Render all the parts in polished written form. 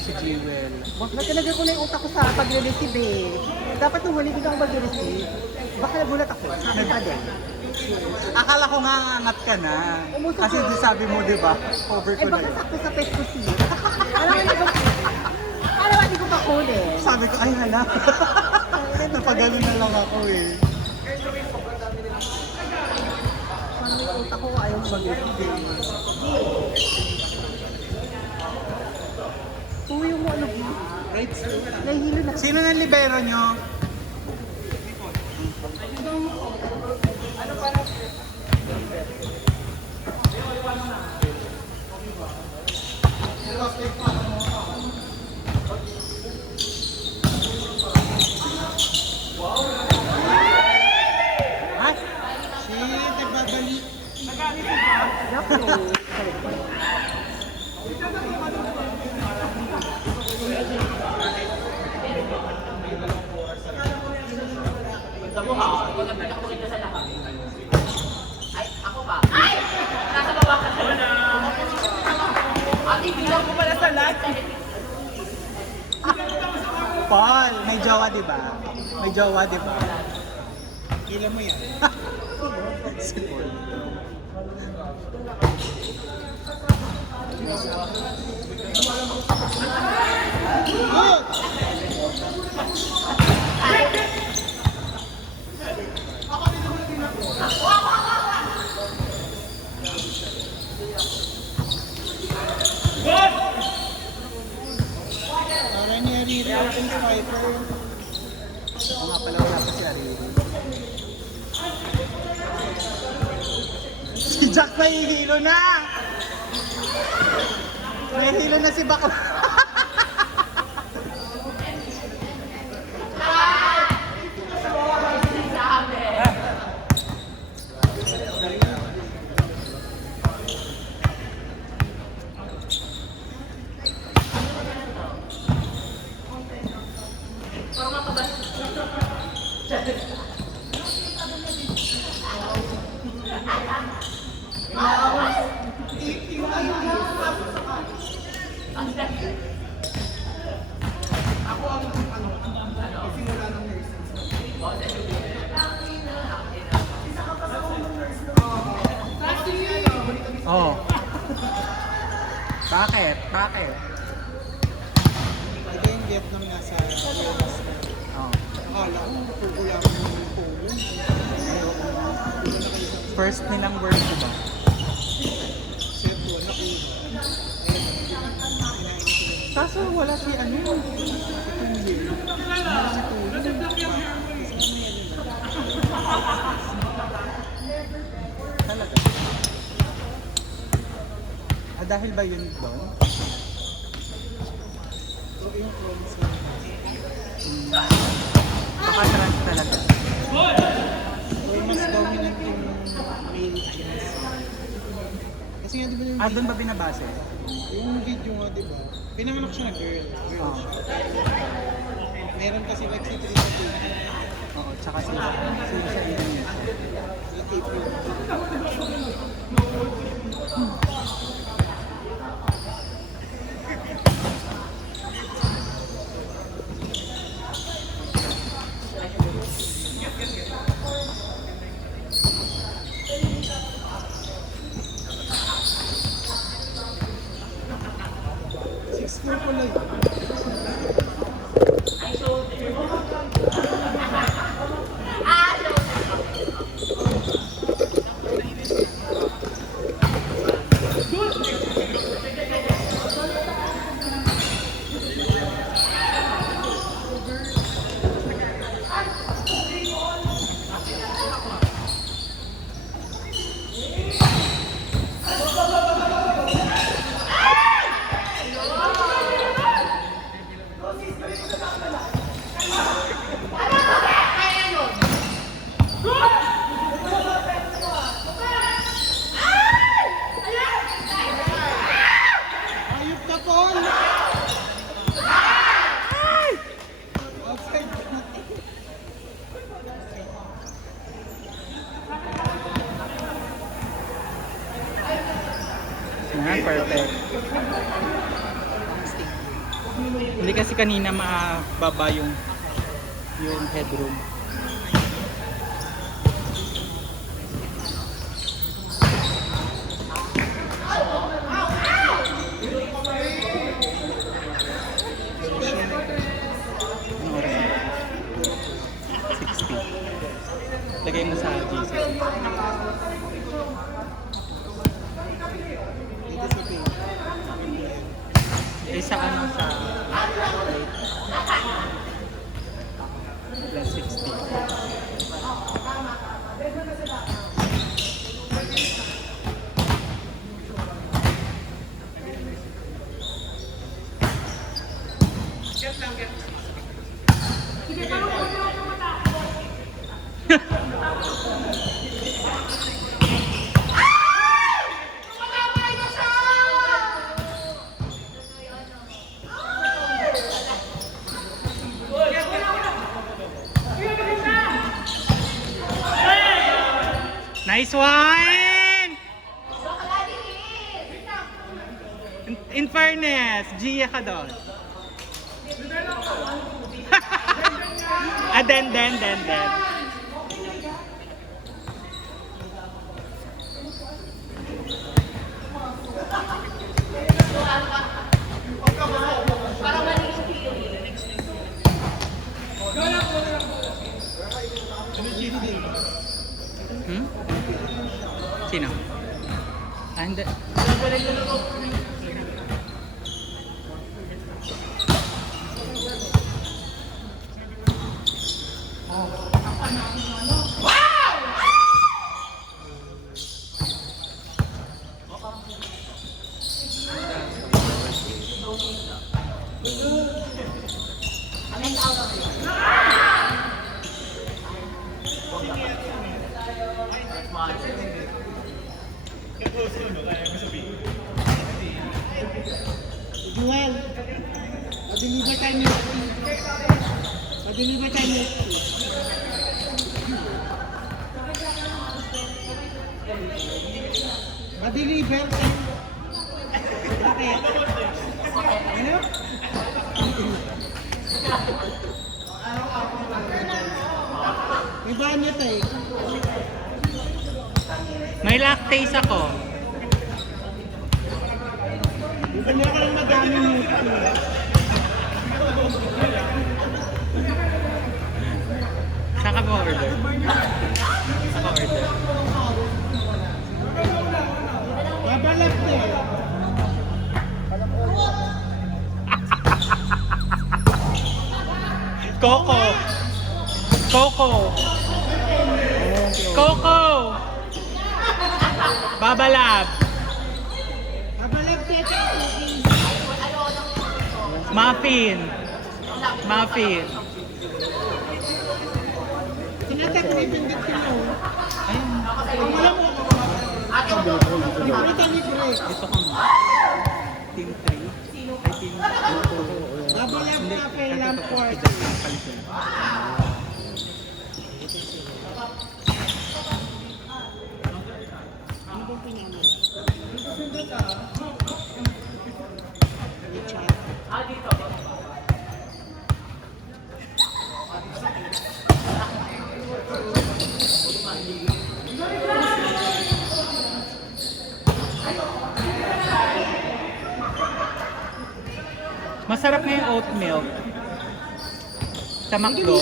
si Jewel. Wag na talaga ko na yung utak ko sa pag-receive eh. Dapat nung huli hindi ako mag-receive. Baka nagulat ako. Sa akin pa din. Akala ko nga angat ka na. Umusok Kasi ko. sabi mo, di ba? Over ko Eh na baka yun. sakto sa pesto siya. Alam mo, hindi ko pa kunin. Sabi ko, ay hala. Napagano na lang ako eh. Parang may utak ko ayaw mag-receive. Tuyo mo ano ba? Nahihilo na. Sino nang libero nyo? Ay! Shit, nagbabalik. Naku. Paul, may jowa di ba? May jowa di ba? Kailan mo yan? Si Paul. Parang ni Ariri open swiper. Oo nga pala, wala pa si Ariri. Si Jack nahihilo na! Nahihilo na si Bakla. Oh. Bakit? Bakit? Ito yung Vietnam nasa US na. Oh. Akala ko, kukulang yung Poland. First nilang word ko ba? Set 1, nakuha. Kaso wala si ano. Talaga. Ah, dahil ba yun doon? So, yung clone sa... Baka trans talaga. So, mas dominant yung male genes. Kasi nga, di ba yung, Ah, doon ba binabase? yung video nga, di ba? Pinanganak siya na girl. Girl Oo. siya. Meron kasi like si Trina Tate. Oo, tsaka si sa Indonesia. Like April. Six four pala yun. Ayop ka, Paul! Outside. Yan, perfect. Hindi kasi kanina mababa yung headroom. Anong oras na? 60. Lagay mo sa GC. Dito sa page. Eh sa ano sa plus 60. Nice one! In fairness, Gia ka doon. Then. Hmm? Sino? Ah, hindi. Joel, pa-deliver tayo next week. Pa-deliver tayo next week. Pa-deliver tayo. Bakit? Ano? May banyo tayo. May lactase ako. Bumili ako ng madaming muti. Saan ka ba order? Saan ka order? Babalap eh. Coco! Babalab! Babalap eh. Muffin! Tinatak na yung pindit ko. Ayun. Wala mo. Libre libre. Ito ka mo. Team 3. Ay, team 2. Babalap cafe lamp court. Ano bang pinamay? Masarap na yung oat milk. Sa McDo.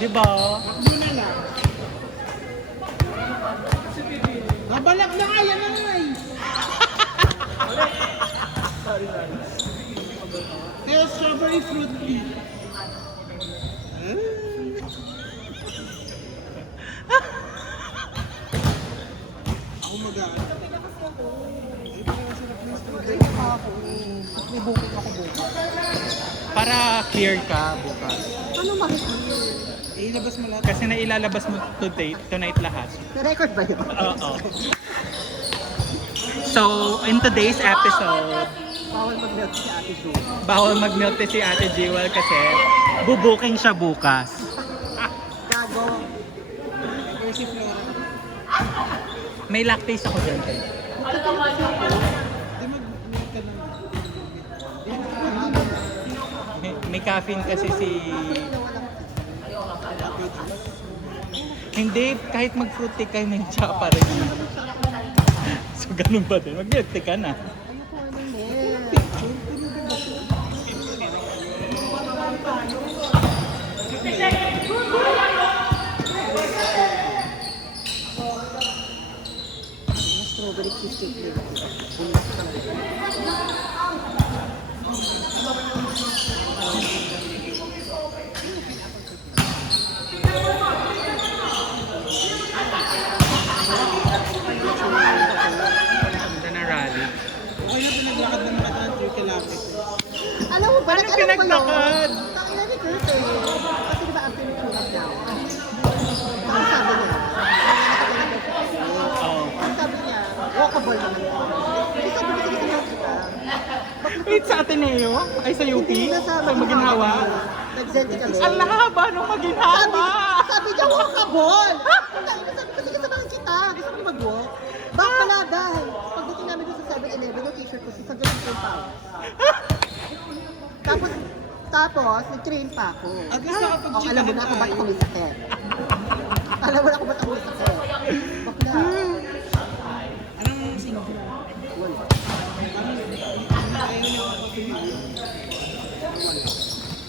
Diba? Takbo na lang. Babalap na nga, yan na nga eh. Kaya strawberry fruit tea. Ako mag-aano. Ay, parang sarap ng strawberry. May booking ako bukas. Para clear ka bukas. Ano makikita? Eh, ilabas mo lahat. Kasi nailalabas mo tonight lahat. Na-record ba yun? Oo. So, in today's episode, Bawal mag-milk si Ate Sue. bawal mag-milk tea si Ate Jewel kasi bubuking siya bukas. Gago. Or si Flora. May lactase ako dyan. Di mag-milk ka na. May caffeine kasi si... Ginawa lang. Hindi, kahit mag-fruit tea kayo, may tsa pa rin. So, ganun ba din? Mag-milk tea ka na. Ayoko ano milk. Strawberry cheesecake flavor. Ganda na rally. Okay na pinaglakad ng mga 3 kilometers. Alam mo ba? Anong pinaglakad? Tangina ni Kurt eh. Kasi diba ang pinutulog niya ako? Ang sabi niya, Oo. ang sabi niya, walkable naman ito. Kasi sabi ko, sige sa kita. Wait, sa Ateneo? Ay, sa UP? Sa Maginhawa? Nag-Zelti kami. Ang lahaba nung Maginhawa! Sabi niya, walkable! Sabi ko, sige samahan kita. Gusto ko mag-walk. Bak pala dahil pagdating namin doon sa 7-Eleven, yung t-shirt ko, sa ganun ko pa. Tapos, nag-train pa ako. At least nakapag-chikahan Alam mo na ako ba't ako may sakit. Alam mo na ako ba't ako may sakit. Bakla. Anong single? Wala. Ayaw niya ako patuloy.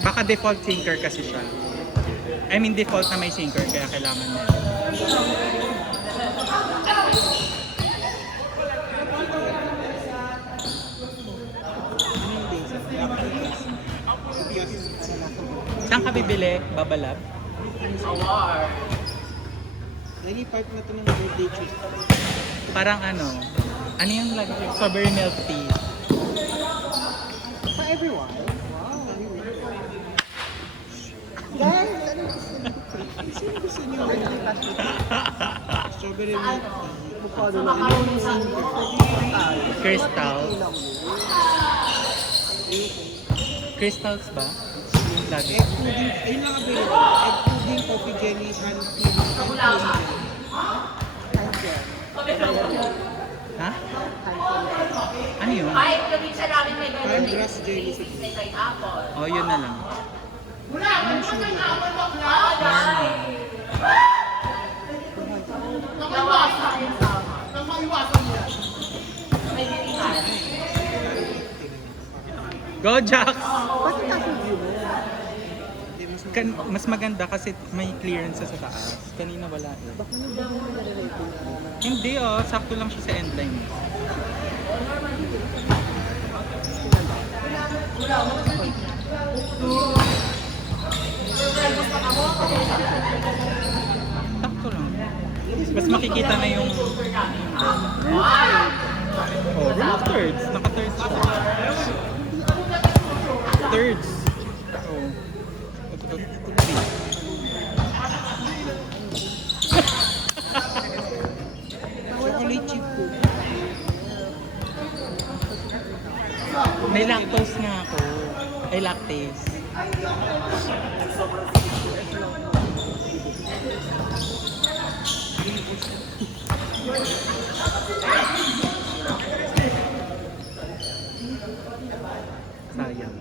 Baka default sinker kasi siya. I mean, default na may sinker, kaya kailangan niya. Anong days? Saan ka bibili? Babalab? Lagi part na to ng birthday treat. Parang ano yung lagi? Strawberry milk tea. For everyone. Wow. Guys, ano gusto niyo? Sino gusto niyo? Birthday party. Strawberry milk tea. Bukado na. Anong single? Crystal. Ilang Crystals ba? Yung lagi. Egg pudding. Ayun lang available. Egg pudding, coffee jelly, hand cream, hand cream. Ha? Ano yun? Hand grass jelly. Oh, yun na lang. Go, Jax! Bakit nasa view mo? Mas maganda kasi may clearance sa taas. Kanina wala eh. Baka nung bago mo nare-rating na Hindi oh, sakto lang siya sa endline. Sakto lang. Mas makikita na yung... Oh, room of thirds. Naka-thirds siya. Thirds. Oh. Chocolate chip po. May lactose nga ako. Ay, lactase. Sayang.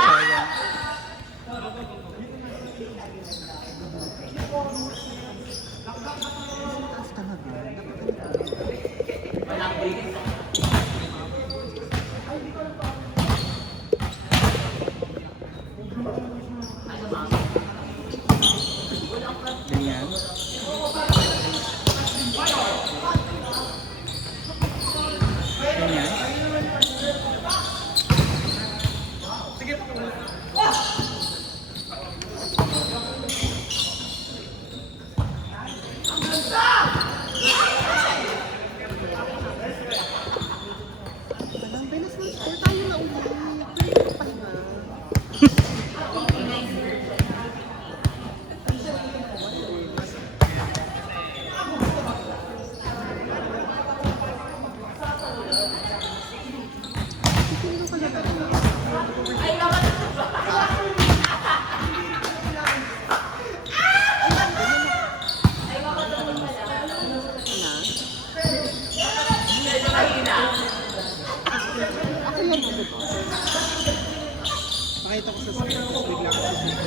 Sayang. taas talaga. Ganyan. Ganyan. Ang bilis ng step Nakita ko sa screen, tapos bigla ko sa screen.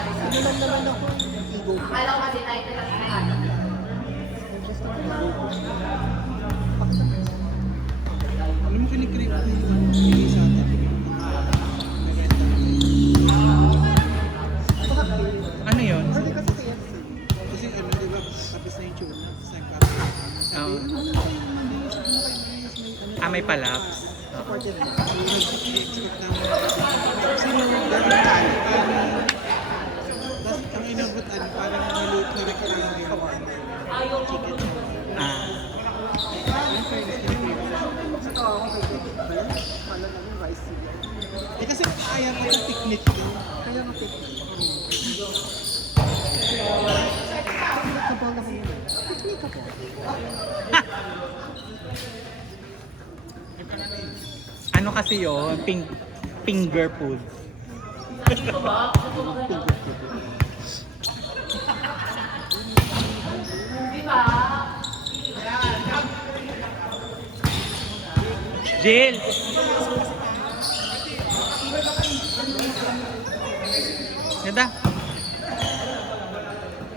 Ano lang naman ako, ego ko. Just ako ego ko. Alam mo, kinikrave ko yung hindi sa atin. Ano yun? Order ka sa KFC. Kasi ano, di ba, tapos na yung tuna, tapos nagkakaroon. Oo. Sabi, ano kayo manis, ano kayo manis, may ano. May palaps. Supported na. So, nag-expect namin. Kasi nung gano'n kali, parang, tapos ang inabutan, parang maliit na rectangle yung chicken shawarma. Ang fairness, kinikrave ko. Sa tawa ko, pala namin rice sila. Eh kasi kaya ko yung technique din. Kaya matik. Technique na muna. Technique ako. Ano kasi yun? Finger food. Jill! Ganda.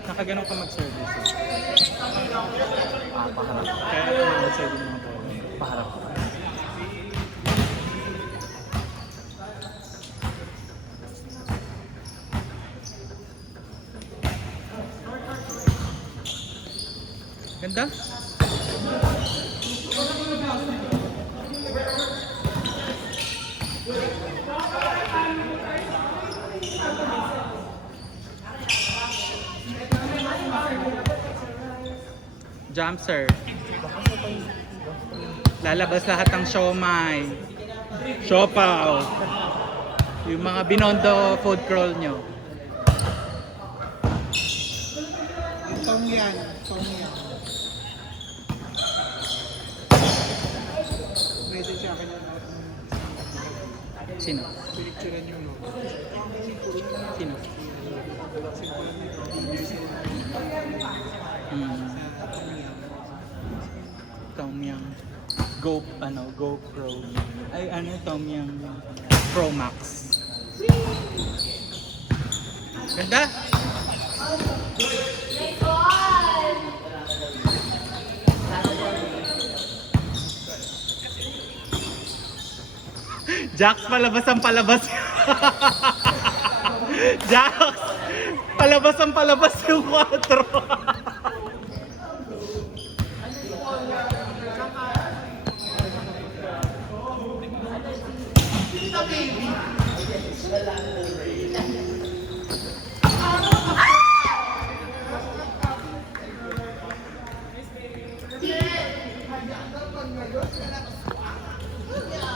Nakaganon ka mag-service. Paharap. Kaya mag-service mga bola. Paharap. Ganda. Jumpser. Lalabas lahat ng siomay. Siopaw. Yung mga binondo food crawl nyo. Yung Tom Yan. Message sa akin yung Sino? pinicturean yung logo. Sino? Simple video sila Hmm. sa Tom Yan. Tom Yang. GoPro. Ay, ano, Tom Yang Pro Max. Ganda. Jax, palabas ang palabas. Jax, palabas ang palabas yung 4.